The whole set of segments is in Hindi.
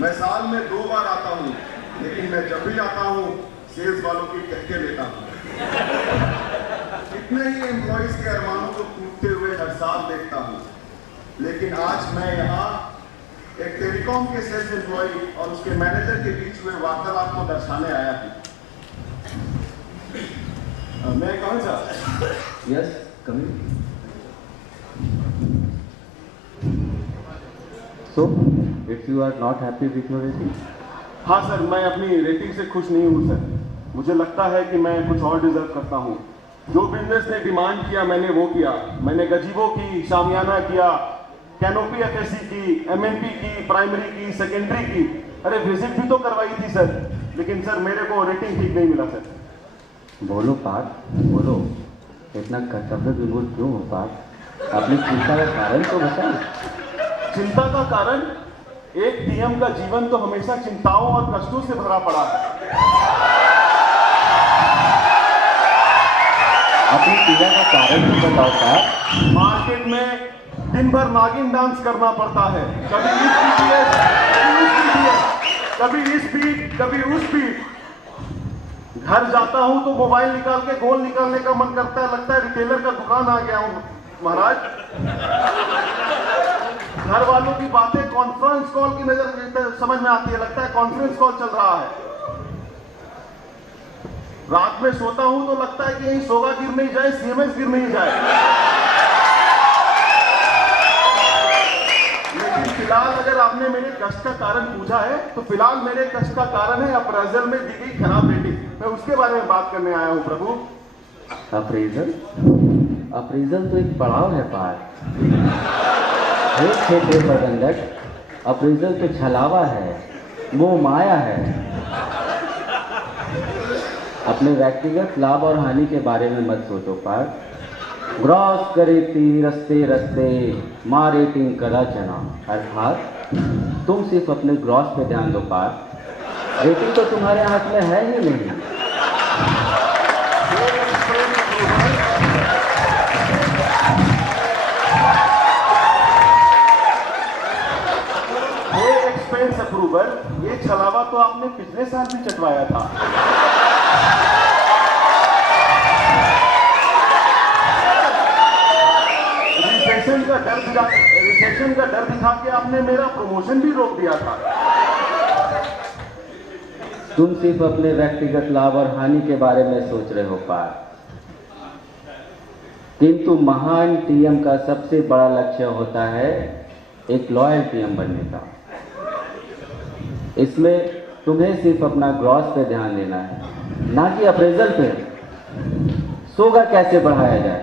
मैं साल में 2 बार आता हूँ, लेकिन मैं जब भी आता हूँ सेल्स वालों की टक्के लेता हूँ। कितने ही एम्प्लॉइज के अरमानों को टूटते हुए हर साल देखता हूँ, लेकिन आज मैं यहाँ एक टेलीकॉम के सेल्स एम्प्लॉय और उसके मैनेजर के बीच हुए वार्तालाप को दर्शाने आया हूँ। मैं कौन सा? Yes, coming. So, if you are not happy with your rating? हाँ सर, मैं अपनी रेटिंग से खुश नहीं हूँ सर। मुझे लगता है कि मैं कुछ और डिजर्व करता हूँ। जो बिजनेस ने डिमांड किया मैंने वो किया। मैंने गजीबो की, शामियाना किया, कैनोपी एफएससी की, एमएनपी की, प्राइमरी की, सेकेंडरी की, अरे विजिट भी तो करवाई थी सर, लेकिन सर मेरे को रेटिंग ठीक नहीं मिला सर। बोलो पार्थ, बोलो, इतना कर्तव्य विमूढ़ क्यों हो पार्थ? अपनी चिंता का कारण तो बताओ। चिंता का कारण? एक टीएम का जीवन तो हमेशा चिंताओं और कष्टों से भरा पड़ा है। अपनी पीड़ा का कारण तो बताओ पार्थ। मार्केट में दिन भर नागिन डांस करना पड़ता है, कभी इस बीटीएस, कभी इस बीट, कभी उस बीट। घर जाता हूं तो मोबाइल निकाल के गोल निकालने का मन करता है, लगता है रिटेलर का दुकान आ गया हूं महाराज। घर वालों की बातें कॉन्फ्रेंस कॉल की नजर समझ में आती है, लगता है कॉन्फ्रेंस कॉल चल रहा है। रात में सोता हूं तो लगता है कि यहीं सोगा गिर नहीं जाए, सीएमएस गिर नहीं जाए। लेकिन फिलहाल अगर आपने मेरे कष्ट का कारण पूछा है तो फिलहाल मेरे कष्ट का कारण है अप्रेजल में दी गई खराब रेटिंग। मैं उसके बारे में बात करने आया हूं प्रभु। अप्रेजल? अप्रेजल तो एक पड़ाव है पार्थ। एक क्षेत्र प्रबंधक, अप्रेजल तो छलावा है, मोह माया है। अपने व्यक्तिगत लाभ और हानि के बारे में मत सोचो पार्थ। ग्रॉस करे ती रस्ते रस्ते, माँ रेटिंग करा चना। अर्थात तुम सिर्फ अपने ग्रॉस पे ध्यान दो पार्थ। रेटिंग तो तुम्हारे हाथ में है ही नहीं। एक्सपेंस अप्रूवल, ये छलावा तो आपने पिछले साल भी चटवाया था। रिसेशन का डर दिखा के आपने मेरा प्रमोशन भी रोक दिया था। तुम सिर्फ अपने व्यक्तिगत लाभ और हानि के बारे में सोच रहे हो पार्थ, किंतु महान टीएम का सबसे बड़ा लक्ष्य होता है एक लॉयल टीएम बनने का। इसमें तुम्हें सिर्फ अपना ग्रॉस पे ध्यान देना है, ना कि अप्रेजल पे। सोगा कैसे बढ़ाया जाए,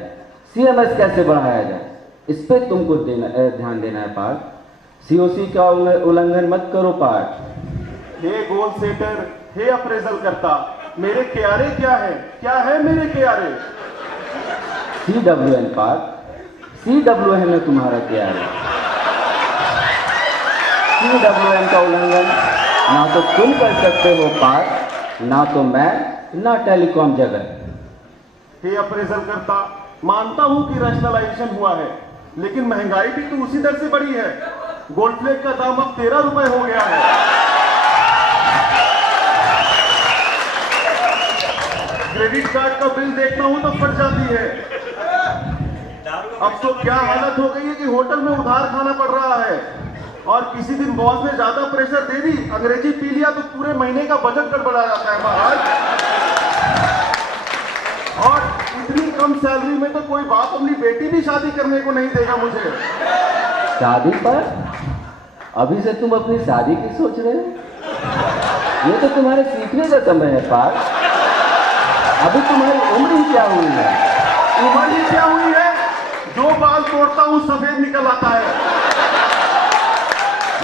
सीएमएस कैसे बढ़ाया जाए, इस पे तुमको ध्यान देना है पार्थ। सीओसी का उल्लंघन मत करो पार्थ। हे गोल सेटर, हे अप्रेजल करता, मेरे केआरए क्या है? क्या है मेरे केआरए? CWN पार्थ, CWN है तुम्हारा केआरए। CWN का उल्लंघन ना तो तुम कर सकते हो पार्थ, ना तो मैं, ना टेलीकॉम जगत। हे अप्रेजल करता, मानता हूं कि रैशनलाइजेशन हुआ है, लेकिन महंगाई भी तो उसी दर से बढ़ी है। गोल्ड प्लेट का दाम अब 13 रुपए हो गया है। क्रेडिट कार्ड का बिल देखता हूं तो फट जाती है। अब तो क्या हालत हो गई है कि होटल में उधार खाना पड़ रहा है, और किसी दिन बॉस ने ज्यादा प्रेशर दे दी, अंग्रेजी पी लिया तो पूरे महीने का बजट गड़बड़ा जाता है महाराज। और इतनी कम सैलरी में तो कोई बाप अपनी बेटी भी शादी करने को नहीं देगा मुझे। शादी पर? अभी से तुम अपनी शादी की सोच रहे हो? ये तो तुम्हारे सीखने का समय है पार्थ। अभी तुम्हारी उम्र ही क्या हुई है? उम्र ही क्या हुई है? जो बाल तोड़ता हूं सफेद निकल आता है।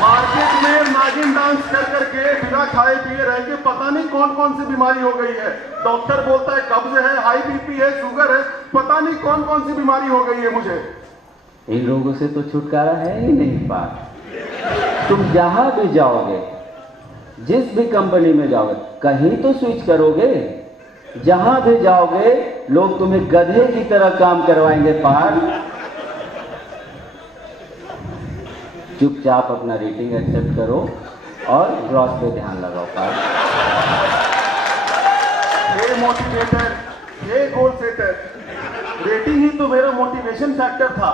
मार्केट में नागिन डांस कर करके बिना खाए पिए रह के पता नहीं कौन कौन सी बीमारी हो गई है। डॉक्टर बोलता है कब्ज है, हाई बीपी है, शुगर है, पता नहीं कौन कौन सी बीमारी हो गई है मुझे। इन रोगों से तो छुटकारा है ही नहीं पार्थ। तुम जहां भी जाओगे, जिस भी कंपनी में जाओगे, कहीं तो स्विच करोगे। जहां भी जाओगे लोग तुम्हें गधे की तरह काम करवाएंगे पार्थ। चुपचाप अपना रेटिंग एक्सेप्ट करो और ग्रॉस पे ध्यान लगाओ पार्थ। हे मोटिवेटर, हे गोल सेटर, रेटिंग ही तो मेरा मोटिवेशन फैक्टर था।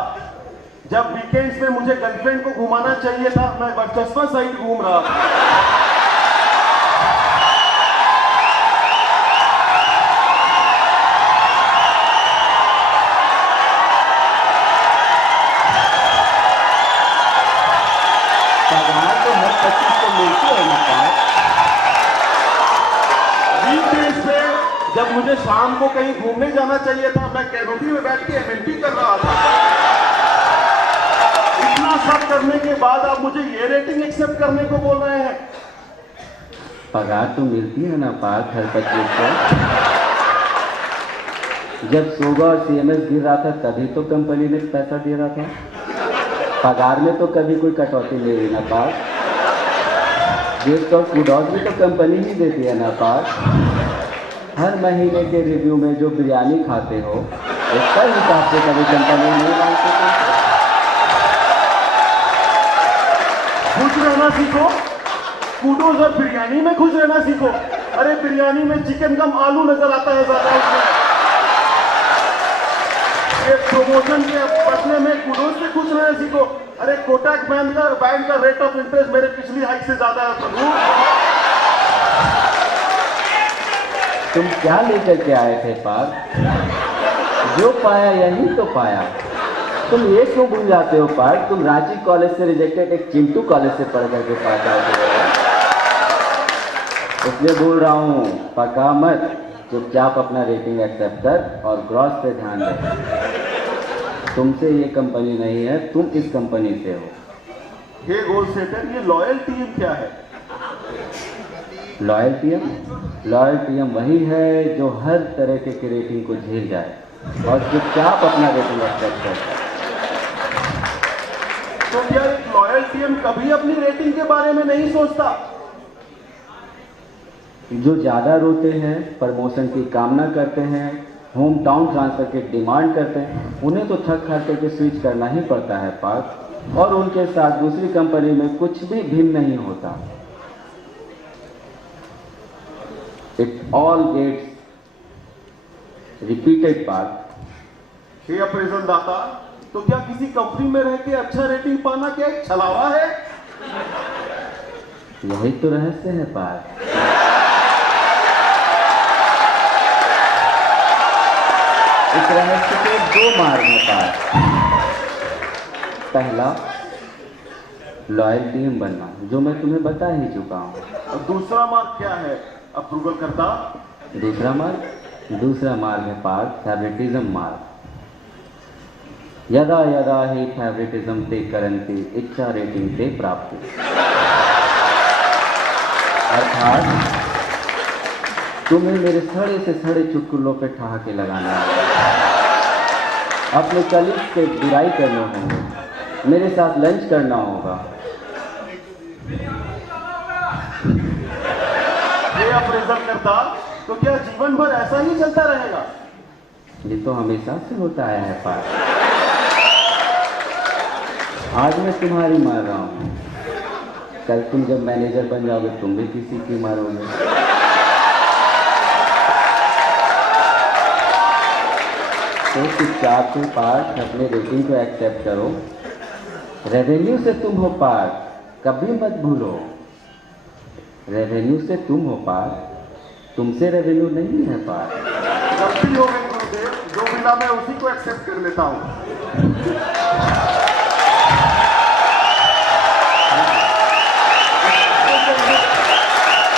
जब वीकेंड्स में मुझे गर्लफ्रेंड को घुमाना चाहिए था, मैं वर्चस्व सहित घूम रहा था। पगार तो हर 25 को मिलती है ना पार्थ। वीकडेज पे जब मुझे शाम को कहीं घूमने जाना चाहिए था, मैं कैनोपी में बैठ के एमएनपी कर रहा था। इतना सब करने के बाद आप मुझे ये रेटिंग एक्सेप्ट करने को बोल रहे हैं। पगार तो मिलती है ना पार्थ हर 25 को। जब सोगा और सीएमएस गिर रहा था तभी तो कंपनी ने पैसा दे रहा था। पगार में तो कभी कोई कटौती नहीं हुई ना पार्थ। गिफ्ट और फूड ऑफ भी तो कंपनी ही देती है ना पार्थ। हर महीने के रिव्यू में जो बिरयानी खाते हो उसका हिसाब से कभी कंपनी नहीं मांगती। खुश रहना सीखो, कूडोज और बिरयानी में खुश रहना सीखो। अरे बिरयानी में चिकन कम आलू नजर आता है ज्यादा उसमें। ये प्रमोशन के बदले में कूडोज से खुश रहना सीखो। अरे कोटक बैंक का रेट ऑफ इंटरेस्ट मेरे पिछली हाइक से ज्यादा है प्रभु। तुम क्या लेकर के आए थे पार्थ? जो पाया यही तो पाया। तुम ये क्यों भूल जाते हो पार्थ? तुम रांची कॉलेज से रिजेक्टेड एक चिंटू कॉलेज से पढ़ करके पास आते हो। इसलिए बोल रहा हूँ पका मत, चुपचाप अपना रेटिंग एक्सेप्ट कर और ग्रॉस पे ध्यान दे। तुमसे ये कंपनी नहीं है, तुम इस कंपनी से हो। हे गोल सेटर, ये लॉयल टीम क्या है? लॉयल टीम वही है जो हर तरह के रेटिंग को झेल जाए और चुपचाप अपना रेटिंग एक्सेप्ट करता है। तो क्या एक लॉयल टीम कभी अपनी रेटिंग के बारे में नहीं सोचता? जो ज़्यादा रोते हैं, प्रमोशन की कामना करते हैं, होम टाउन ट्रांसफर की डिमांड करते हैं, उन्हें तो थक हार करके स्विच करना ही पड़ता है पार्थ। और उनके साथ दूसरी कंपनी में कुछ भी भिन्न नहीं होता। It all gets repeated Partha. हे अप्रेजल दाता, तो क्या किसी कंपनी में रह के अच्छा रेटिंग पाना क्या एक छलावा है? यही तो रहस्य है पार्थ। इस रहस्य के दो मार्ग हैं पार्थ। पहला लॉयल टीम बनना, जो मैं तुम्हें बता ही चुका हूँ। और दूसरा मार्ग क्या है अप्रूवल करता? दूसरा मार्ग है पार्थ फेवरेटिज्म मार्ग। यदा यदा ही फेवरेटिज्म ते करन्ति इच्छा रेटिंग ते प्राप्ति। अर्थात तुम्हें मेरे सड़े से सड़े चुटकुलों पे ठहाके लगाना है, अपने कलीग से बुराई करना होगा, मेरे साथ लंच करना होगा। ये अप्रेजल करता, तो क्या जीवन भर ऐसा ही चलता रहेगा? ये तो हमेशा से होता आया है पार्थ। आज मैं तुम्हारी मार रहा हूँ, कल तुम जब मैनेजर बन जाओगे तुम भी किसी की मारोगे। तो चुपचाप से पार्थ अपने रेटिंग को एक्सेप्ट करो। रेवेन्यू से तुम हो पार्थ, कभी मत भूलो। रेवेन्यू से तुम हो पार्थ, तुमसे रेवेन्यू नहीं है पार्थ। गलती हो गई गुरुदेव, जो मिला मैं उसी को एक्सेप्ट कर लेता हूँ।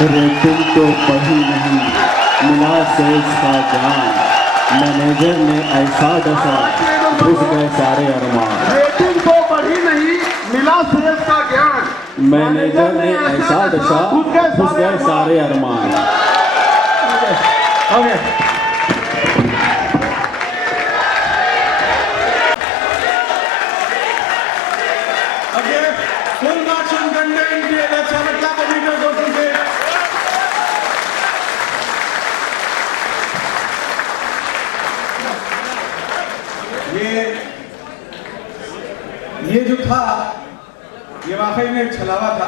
रेटिंग तो बढ़ी नहीं, मिला सेल्स का जान। मैनेजर ने ऐसा दशा, घुस गए सारे अरमान। रेटिंग तो बढ़ी नहीं, मिला सेल्स का ज्ञान। मैनेजर ने ऐसा दशा, घुस गए सारे अरमान। full marks on content के let's have a clap of leaders of cricket. ये जो था ये वाकई में एक छलावा था।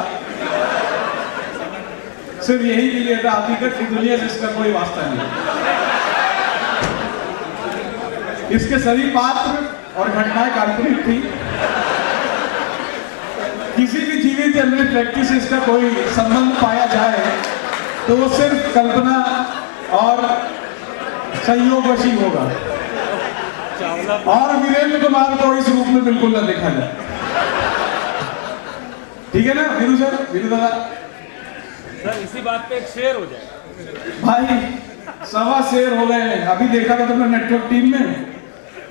सिर्फ यही के लिए था, हकीकत की दुनिया से इसका कोई वास्ता नहीं। इसके सभी पात्र और घटनाएं काल्पनिक थी। किसी भी जीवित या मृत व्यक्ति से इसका कोई संबंध पाया जाए तो वो सिर्फ कल्पना और संयोगवशी होगा, और वीरेंद्र कुमार को इस रूप में बिल्कुल न देखा जाए। ठीक है ना वीरू सर, वीरू दादा? सर इसी बात पे एक शेयर हो जाए। भाई 1.25 शेयर हो गए हैं। अभी देखा था तुमने नेटवर्क टीम में,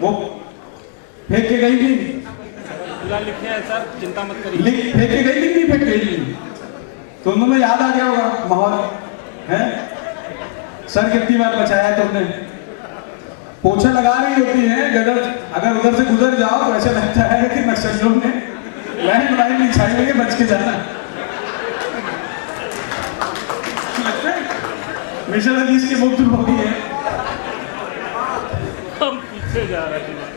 वो फेंक के गई थी, पूरा लिखे हैं सर, चिंता मत करिए। फेंक के गई थी, नहीं फेंक गई थी? तुम्हें याद आ गया होगा माहौल है। सर कितनी बार बचाया तुमने। पोछा लगा रही होती है, अगर उधर से गुजर जाओ तो ऐसा लगता है कि नक्सलियों ने लाइन लाइन बिछाई हुई है, बच के जाना। मिशन अजीज की मुक्त हो गई है। हम पीछे जा रहे हैं।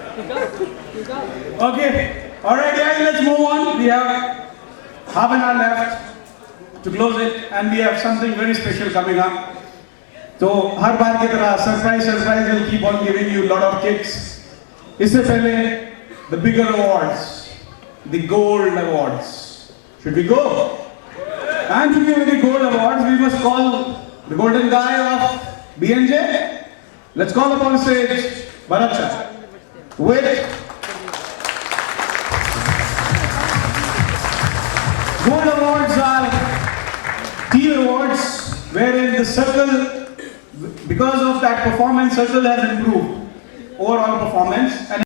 Okay, all right, guys, let's move on. We have half an hour left to close it, and we have something very special coming up. तो हर बार की तरह surprise will keep on giving you lot of kicks. इससे पहले the bigger awards, the gold awards. Should we go? And to give the gold awards, we must call the golden guy of BNJ. Let's call upon stage Bharat sir. With gold awards are team awards, wherein the circle, because of that performance, circle has improved overall performance and